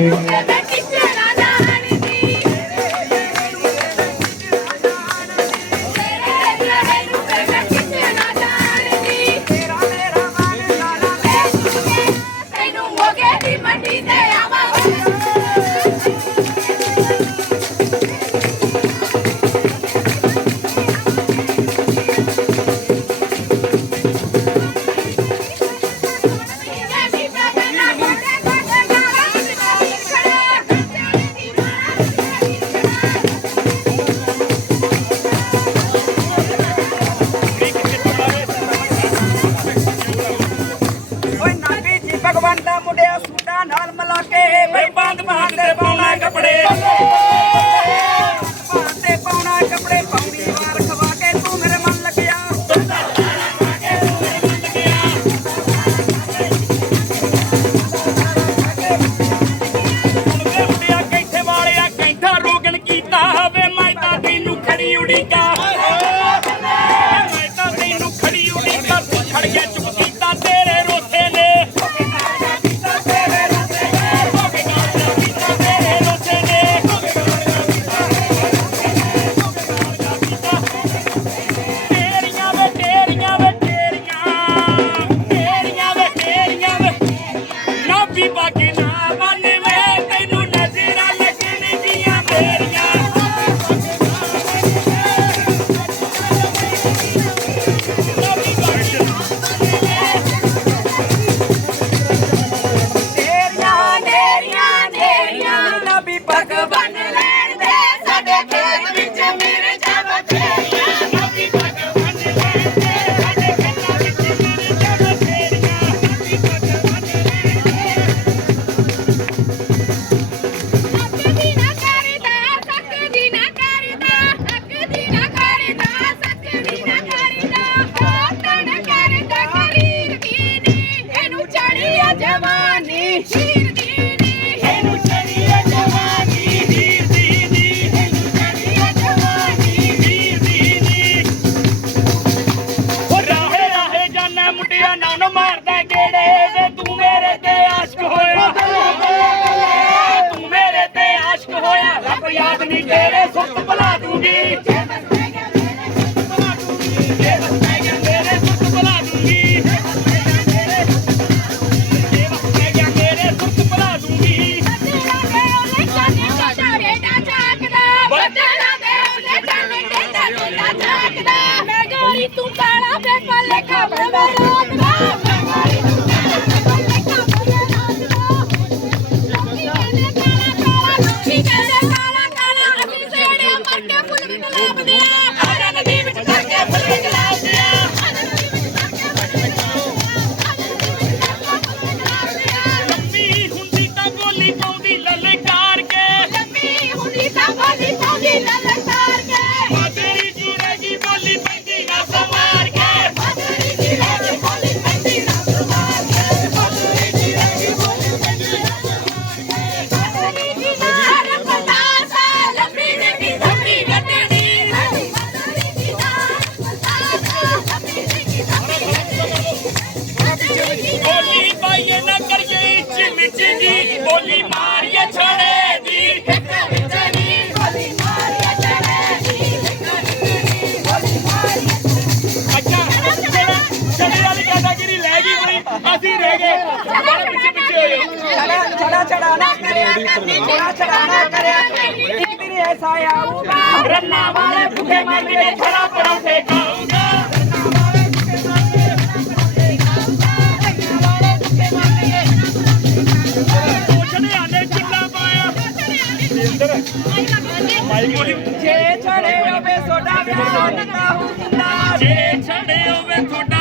Yeah. ਨਹੀਂ ਤੇਰੇ ਸੁੱਖ ਭੁਲਾ ਦੂੰਗੀ। ਜੇ ਬਸ ਪੈ ਗਿਆ ਮੇਰੇ ਸੁੱਖ ਭੁਲਾ ਦੂੰਗੀ ਜੇ ਬਸ ਪੈ ਗਿਆ ਮੇਰੇ ਸੁੱਖ ਭੁਲਾ ਦੂੰਗੀ ਜੇ ਬਸ ਪੈ ਗਿਆ ਮੇਰੇ ਸੁੱਖ ਭੁਲਾ ਦੂੰਗੀ ਤੂੰ ਕਾਲਾ ਪੇਪਰ ਲਿਖਾ ਬਣਾ ਰੱਖਦਾ 不得了不得了 ਛੜਾਣਾ ਕਰਿਆ ਕਰਨੀ ਮੇਰਾ ਛੜਾਣਾ ਕਰਿਆ ਕਰਨੀ। ਇੱਕ ਦਿਨ ਐਸਾ ਆਊਗਾ ਰੰਨਾ ਵਾਲੇ ਭੁੱਖੇ ਮਰਦੇ ਛੜਾ ਪਰੌਂਠੇ ਖਾਊਗਾ ਜੇ ਛੜੇ ਹੋਵੇ ਸੋਡਾ ਵਿਆਹ ਨਾ ਹੁੰਦਾ ਜੇ ਛੜੇ ਹੋਵੇ ਤੁਹਾਡਾ